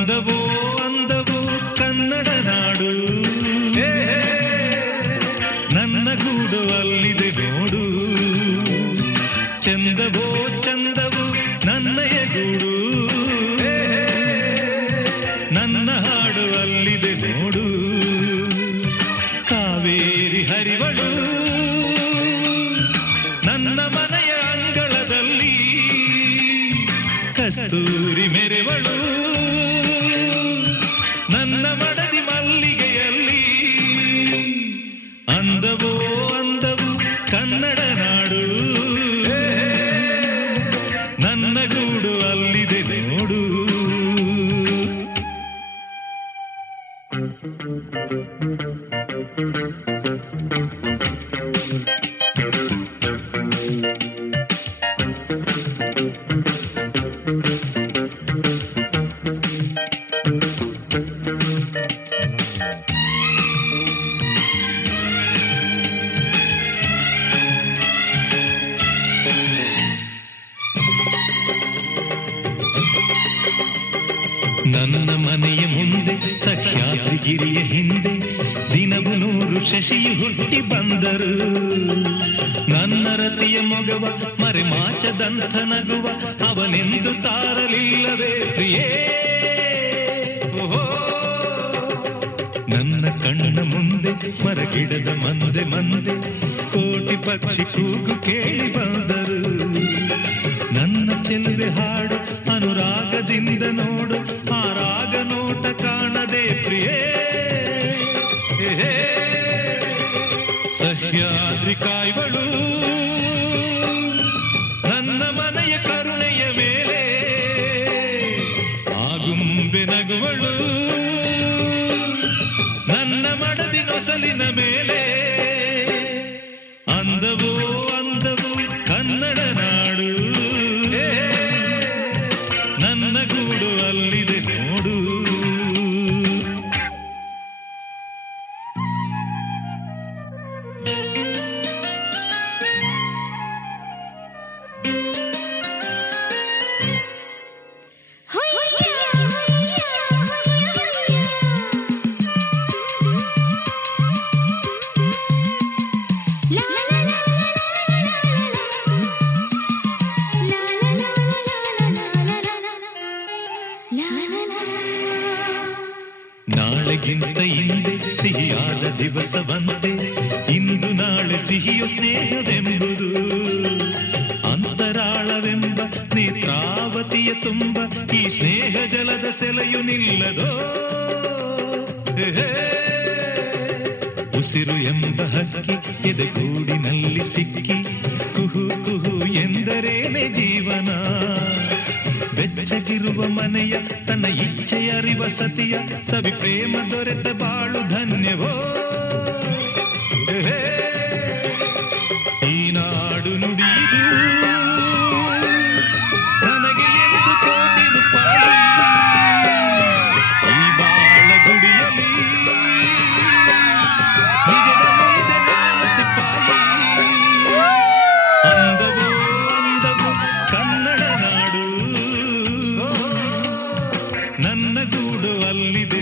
ಅಂದವೋ ಅಂದವೋ ಕನ್ನಡ ನಾಡು, ನನ್ನ ಗೂಡು ಅಲ್ಲಿದೆ ನೋಡು. ಚಂದವೋ ಚಂದವೋ ನನ್ನಯ ಗೂಡು, ನನ್ನ ಹಾಡು ಅಲ್ಲಿದೆ ನೋಡು. ಕಾವೇರಿ ಹರಿವಳು ನನ್ನ ಮನೆಯ ಅಂಗಳದಲ್ಲಿ, ಕಸ್ತೂರಿ ಮೆರೆವಳು ನನ್ನ ಮಡದಿ ಮಲ್ಲಿಗೆಯಲ್ಲಿ. ಅಂದವೋ ಅಂದವು ಕನ್ನಡ ನಾಡು, ನನ್ನ ಗೂಡು ಅಲ್ಲಿದೆ ನೋಡು. ನನ್ನ ಮನೆಯ ಮುಂದೆ ಸಹ್ಯಾದ್ರಿಗಿರಿಯ ಹಿಂದೆ ದಿನವು 100 ಶಶಿಯು ಹುಟ್ಟಿ ಬಂದರು. ನನ್ನ ರತಿಯ ಮೊಗವ ಮರೆಮಾಚದಂಥ ನಗುವ ಅವನೆಂದು ತಾರಲಿಲ್ಲವೇ ಪ್ರಿಯೇ. ಓಹೋ, ನನ್ನ ಕಣ್ಣ ಮುಂದೆ ಮರಗಿಡದ ಮಂದೆ ಮಂದೆ ಕೋಟಿ ಪಕ್ಷಿ ಕೂಗು ಕೇಳಿ ಬಂದರು. ನನ್ನ ಚೆಲುವೆ ಹಾಡು ಅನುರಾಗದಿಂದ ನೋಡು, ಆ ರಾಗ ನೋಟ ಕಾಣದೆ ಪ್ರಿಯೇ. ಸಹ್ಯಾದ್ರಿ ಕಾಯ್ವಳು ನನ್ನ ಮನೆಯ ಕರುಣೆಯ ಮೇಲೆ, ಆಗುಂಬೆ ನಗುವಳು ನನ್ನ ಮಡದಿ ನೊಸಲಿನ ಮೇಲೆ. ಅಂದವೋ ಅಂದವು ಕನ್ನಡ ನಾಡು, ನನ್ನ ಗೂಡು ಅಲ್ಲಿದೆ ನೋಡು. ನಾಳೆಗಿಂತ ಹಿಂದೆ ಸಿಹಿಯಾದ ದಿವಸವಂತೆ ಇಂದು ನಾಳೆ ಸಿಹಿಯು ಸ್ನೇಹವೆಂಬುದು. ಅಂತರಾಳವೆಂಬ ನೇತ್ರಾವತಿಯ ತುಂಬ ಈ ಸ್ನೇಹ ಜಲದ ಸೆಲೆಯು ನಿಲ್ಲದೋ. ಉಸಿರು ಎಂಬ ಹಕ್ಕಿ ಎದೆಗೂಡಿನಲ್ಲಿ ಸಿಕ್ಕಿ ಕುಹು ಕುಹು ಎಂದರೇನೆ ಜೀವನ. ಬೆಚ್ಚಗಿರುವ ಮನೆಯ ತನ್ನ ಇಚ್ಛೆಯರಿವ ಸತಿಯ ಸವಿ ಪ್ರೇಮ ದೊರೆತ ಬಾಳು ಧನ್ಯವೋ. ಈ ನಾಡು ನುಡಿದು ನನಗೆ ಎಂದು ಕೋಟಿ ರೂಪಾಯಿ, ಈ ಬಾಳ ಗುಡಿಯಲ್ಲಿ ನಿಜದ ಮುಂದೆ ನಾನು ಸಿಪಾಯಿ. ಅಂದವೋ ಅಂದವು ಕನ್ನಡ ನಾಡು, ನನ್ನ ಗೂಡು ಅಲ್ಲಿದೆ